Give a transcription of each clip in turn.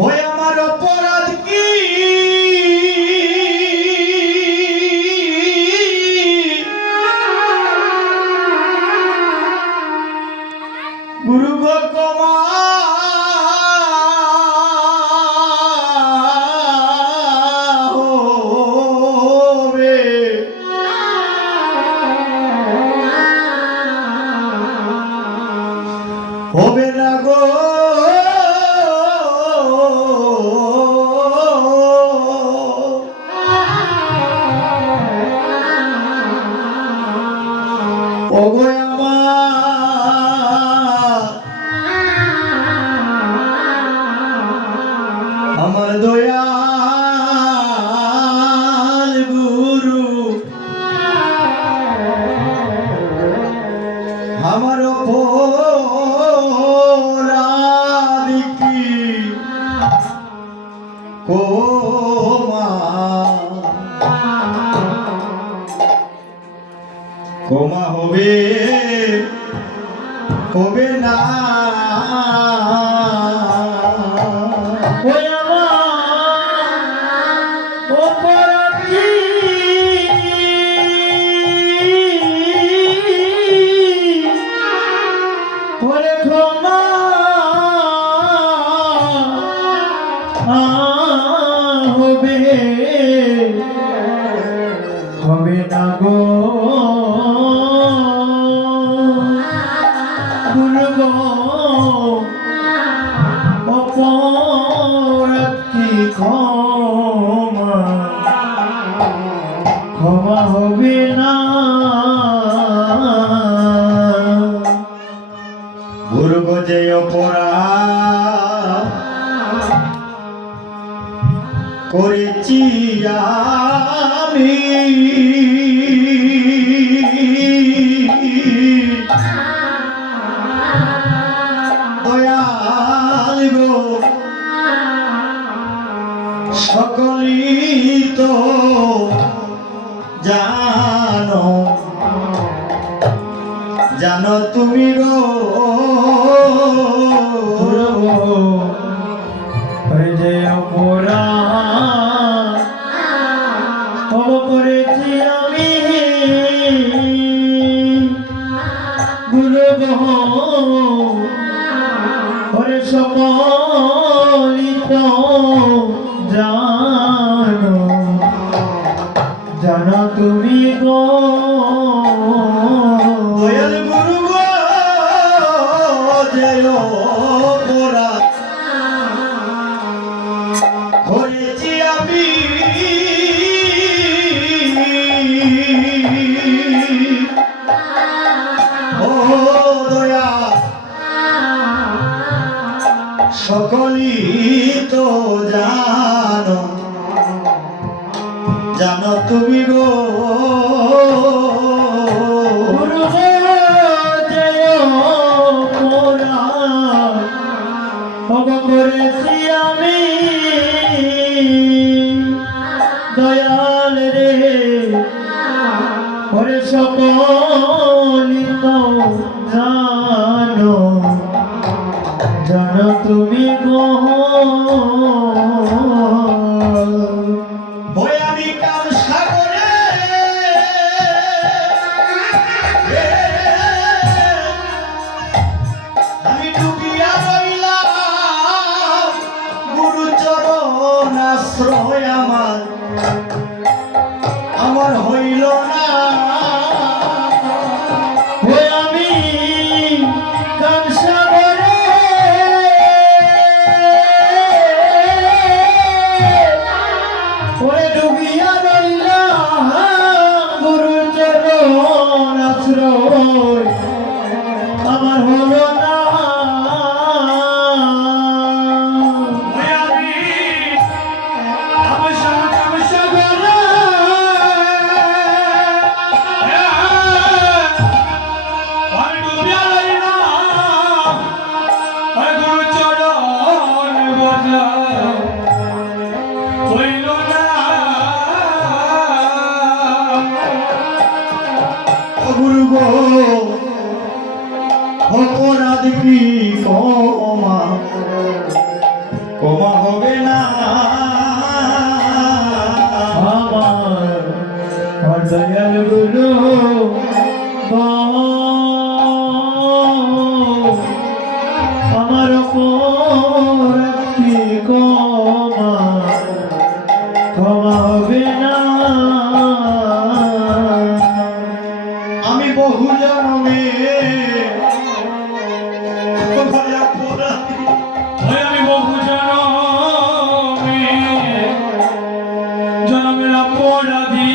ওই আমার অপরাধ কি গুরু গো ক্ষমা হবে না গো ওগো আমার দয়াল গুরু আমার অপরাধ কি ক্ষমা হবে হবে না ওই আমার অপরাধ কি ওরে ক্ষমা হবে হবে না গো গুরু গো অপরাধ কি ক্ষমা ক্ষমা হবে না গুরু গো যে অপরাধ করেছি আমি দয়াল গো সকলই তো জানো জানো তুমি গো যে অপরাধ করেছি আমি গুরু গো ওরে সকলই তো জানো জানো তুমি গো দয়াল গুরু গো যে অপরাধ করেছি আমি ও দয়া সকলই তো জানো জানো তুমি গো করেছি আমি দয়াল রে ওরে সকলই তো জানো জানো তুমি গো ওই আমি কাল সাগরে আমি ডুবিয়া রইলাম গুরু চরণ আশ্রয় আমার হইল না ওই আমি কাল সাগরে ওরে ডুবিয়া রইলাম গুরু চরণ আশ্রয় আমার হলো না গুরু গো অপরাধ কি ক্ষমা ক্ষমা হবে না আমার দয়াল গুরু আমার অপরাধী ক্ষমা হবে না আমি বহু জন্মে আমি বহু জন্মের অপরাধী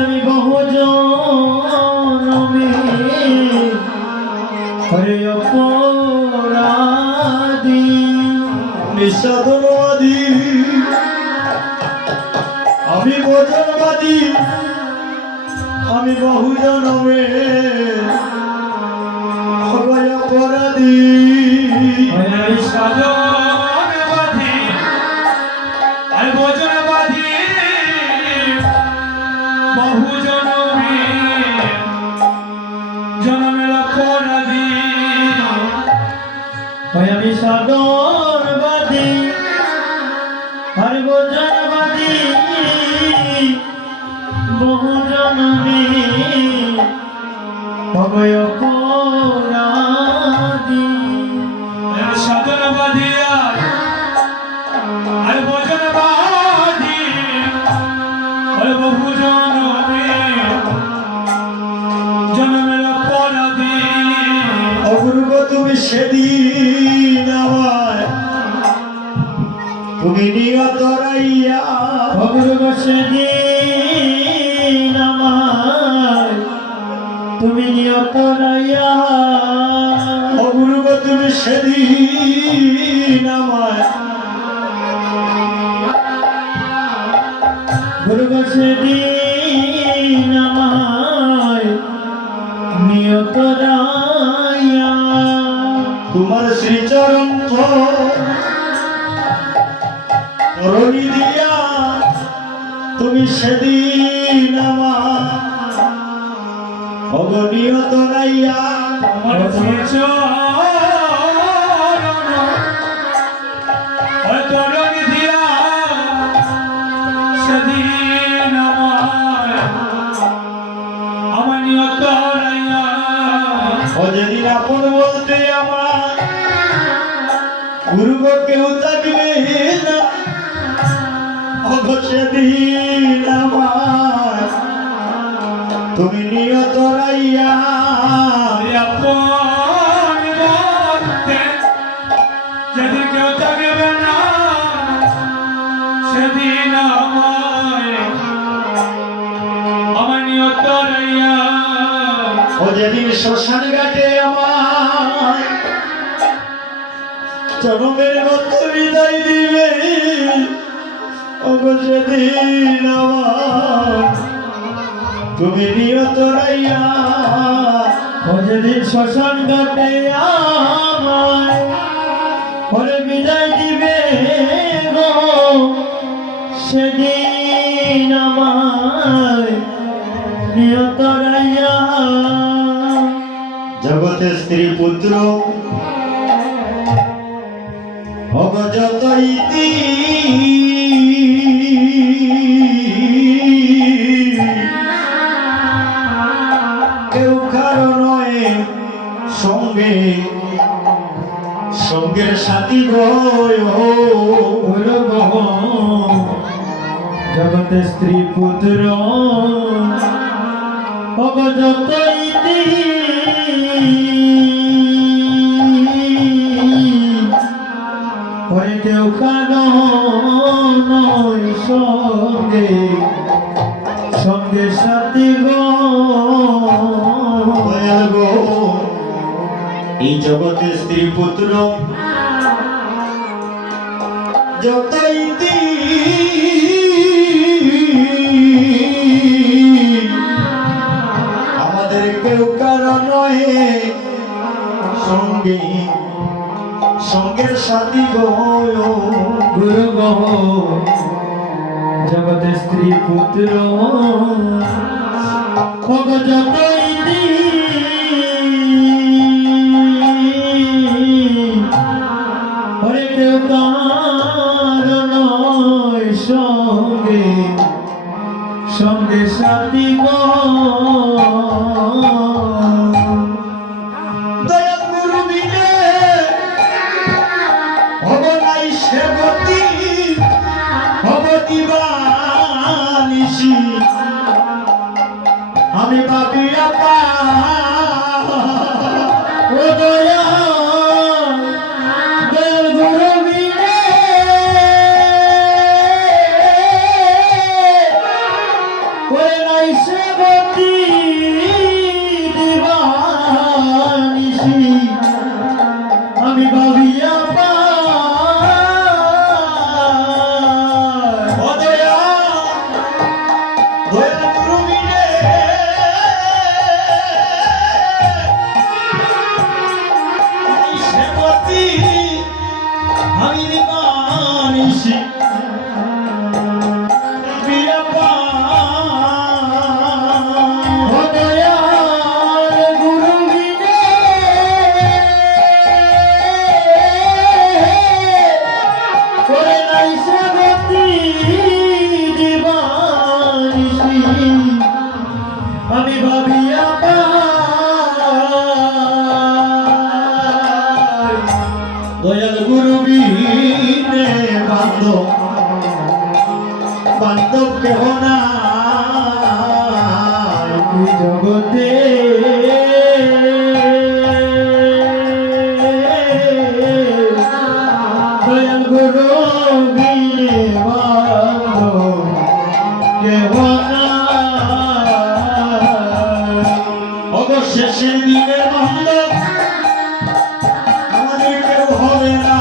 আমি বহু জন্মে হরে অপরাধী নিঃসাধনবাদী আমি বচনবাদী আমি বহু জন্মে হরে অপরাধী সাধনবাদী আর বচনবাদী বহু জন্মে জন্মের অপরাধী আমি সাধনবাদী আর বচনবাদী বহু জন্মে হরে অপরাধী সাধনবাদী আর বচনবাদী বহু জন্মে জন্মের অপরাধী অপূর্ব তুমি সেদিন আমায় তুমি নিয়ত রাইয়া অপূর্ব সেদিন আমায় তুমি নিয়ত রাইয়া অপূর্ব তুমি সেদিন আমায় অপূর্ব সেদিন আমায় নিয়ত রাইয়া তোমার শ্রীচরণ করণী দিয়া তুমি সেদিন আমার অগণিয়ত রাইয়া তোমার করণী দিয়া সেদিন আমার নিয়ত রাইয়া যেদিন আপন বলতে আমার পূর্ব কেউ থাকবে না সেদিন আমার তুমি নিয়ত রাইয়া যদি কেউ থাকবে না সেদিন আমার নিয়ত রাইয়া ও যেদিন শ্মশান ঘাটে আমার জনমের মতো বিদায় দিবে সেদিন আমার তুমি নিয়ত রাইয়া যেদিন শ্মশান ঘাটে আমায় পরে বিদায় দিবে গো সেদিন আমায় নিয়ত রাইয়া জগতে স্ত্রী পুত্র অগজত ইতি কেউ কারো নয় সঙ্গে সঙ্গের সাথী জগতে স্ত্রী পুত্র অগজত ইতি পরে কেউ কারো নয় সঙ্গে সঙ্গে সাথী এই জগতে স্ত্রী পুত্র যতই আমাদের কেউ কারো নয় সঙ্গে সঙ্গের সাথী গুরু জগতে স্ত্রী পুত্র ওগো যতই ওরে কেউ কারণ সঙ্গে সঙ্গে সাথী গো দয়াল গুরু মিলে হব নাই সেবতী হব দিবানিশি আমি ভাবিয়া পা ও দয়াল দয়াল গুরু মিলে ওরে নাই সেবতী দিবানিশি আমি ভাবিয়া পা ও দয়াল দয়াল গুরু মিলে নাই সেবতী আমি দিবানিশি ভাবিয়া পা ও দয়াল গুরু মিলে ওরে নাই সেবতী দিবানিশি আমি ভাবিয়া পাই দয়াল গুরু বিনে বান্ধব বান্ধব কেহ নাই এই জগতে দয়াল গুরু বিনে বান্ধব কেহ নাই অবশেষের দিনের বান্ধব আমাদের কেউ হবে না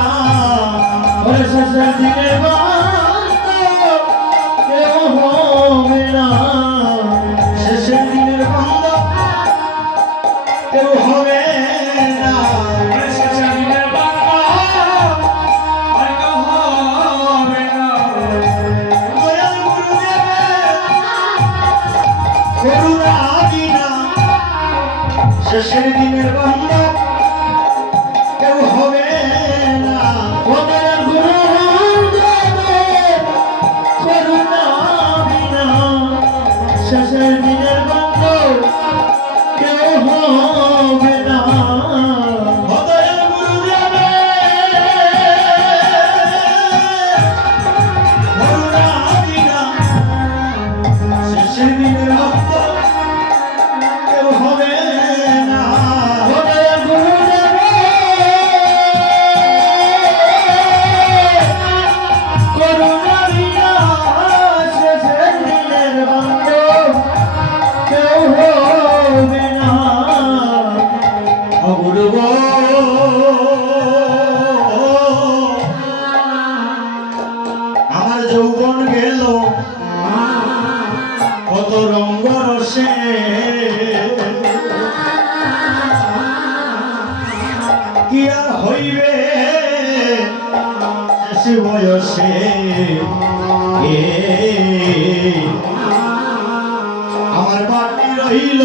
অবশেষের দিনের বান্ধব কেউ হবে না শেষের দিনের বান্ধব কেউ হবে না শেষের দিনের বান্ধব কেউ হবে না দয়াল গুরুদেবের করুণা বিনা শেষের দিনের বান্ধব কেউ হবে না ও দয়াল গুরুদেবের করুণা বিনা শেষের দিনের বান্ধব কেউ হবে না ও দয়াল গুরুদেবের করুণা বিনা শেষের দিনের বান্ধব কেউ হবে না ও দয়াল গুরুদেবের করুণা বিনা শেষের দিনের বান্ধব কেউ হবে না অপূর্ব আমার যৌবন গেল কত রঙ্গ রসে কি আর হইবে শেষ বয়সে আমার বাকি রইল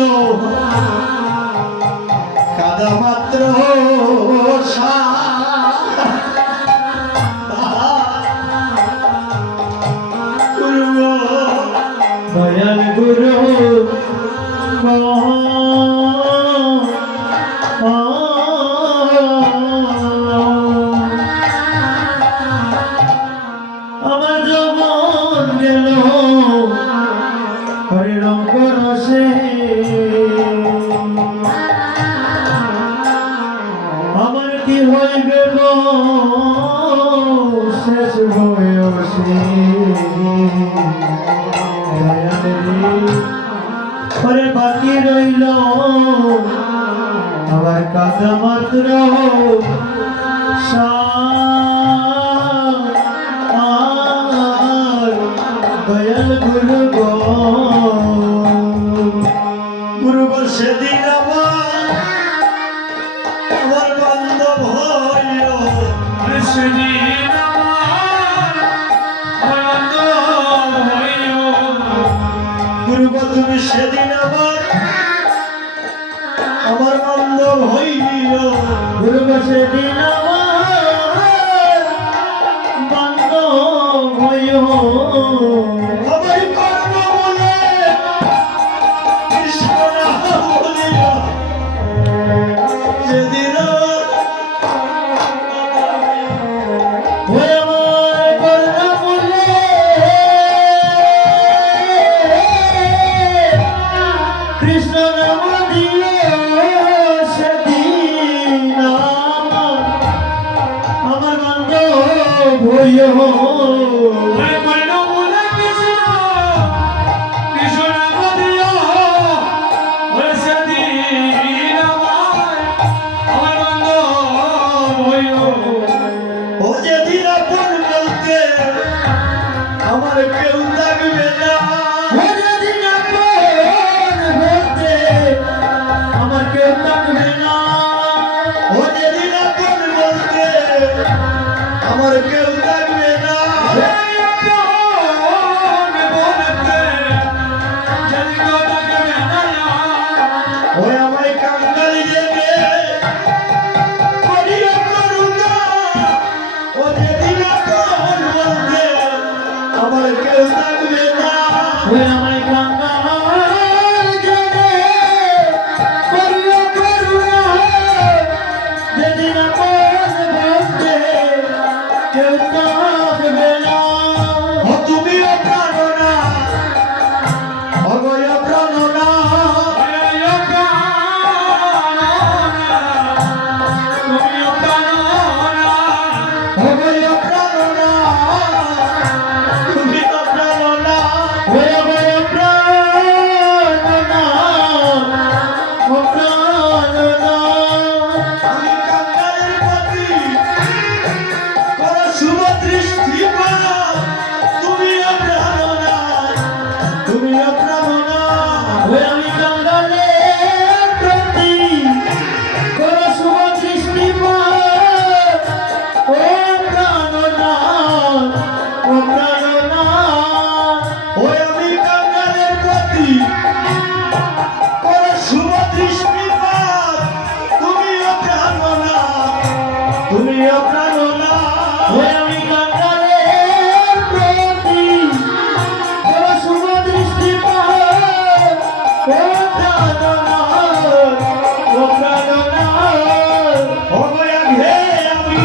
কাদা মাত্র দয়াল গুরু আমার যৌবন গেল হরি রঙ্গ রসে আমার কি হইবে গো শেষ বয়সে পরে বাকি রইল আবার কাদা মাত্র দয়াল গুরু গো গুরু সেদিন আমার বান্ধব হইল সেদিন আমার বান্ধব হইল গুরু গুরুবা তুমি সেদিন আমার বান্ধব হইও গুরুবা সেদিন আমার বান্ধব হইও আমার কর্ম বলে কৃষ্ণ নাম বলিও সেদিন ওই আমার করুণা বলে কৃষ্ণ নাম দিও সেদিন আমার বান্ধব হইও ও যেদিন আপন বলতে আমার কেউ থাকবে না যেদিন আপন বলতে আমার কেউ থাকবে না ও যেদিন আপন বলতে আমার কেউ থাকবে না ওই আমায় কাঙ্গালি দেবে করিও করুণা ও যেদিন আপন বলতে আমার কেউ থাকবে না ওই আমায় কাঙ্গাল জেনে করিও করুণা যেদিন আপন বলতে কেউ থাকবে না ও তুমিও প্রাণনা অগয় প্রাণনা অগয় প্রাণনা তুমিও প্রাণনা ওই আমার প্রাণনা ও প্রাণনা আমি কাঙ্গালের প্রতি করো শুভ দৃষ্টি পাও তুমিও প্রাণনা তুমিও প্রাণনা ওই আমি কাঙ্গালের প্রতি করো শুভ দৃষ্টি ও প্রাণনা ও প্রাণনা ওই আমি কাঙ্গালের প্রতি করো শুভ দৃষ্টি পাও তুমিও প্রাণনা তুমিও প্রাণনা ওই আমি কাঙ্গালের প্রতি করো শুভ দৃষ্টি ও প্রাণনা ও প্রাণনা অগয়া ঘে আমি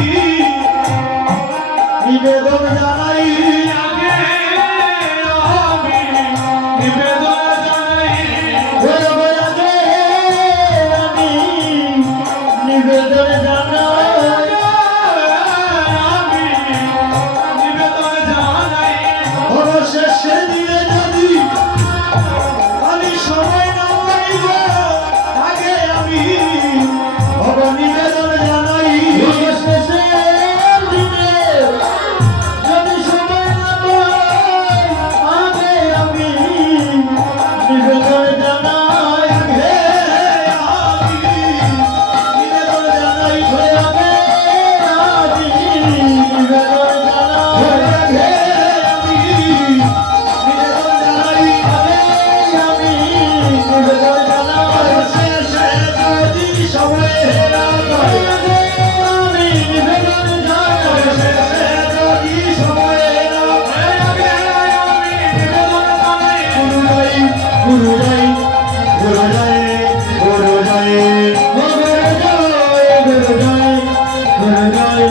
নিবেদন জানাই আগে আমি নিবেদন জানাই ওই বয়াগে আমি নিবেদন জানাই আমি নিবেদন জানাই অবশেষে দিয়ে যদি আমি সময় না পাইব আগে আমি নিবেদন জানাই শেষের দিনে যদি সময় না পাই আগে আমি নিবেদন জানাই হে আমি নিবেদন জানাই ওই আগে আমি নিবেদন জানাই হে আমি নিবেদন জানাই আগে আমি নিবেদন জানাই অবশেষে যদি সময় না পাই আগে আমি নিবেদন জানাই অবশেষে যদি সময় না পাই আগে আমি নিবেদন জানাই গুরু জয় গুরু জয় গুরু জয় গুরু জয় গুরু জয় গুরু জয় গুরু জয়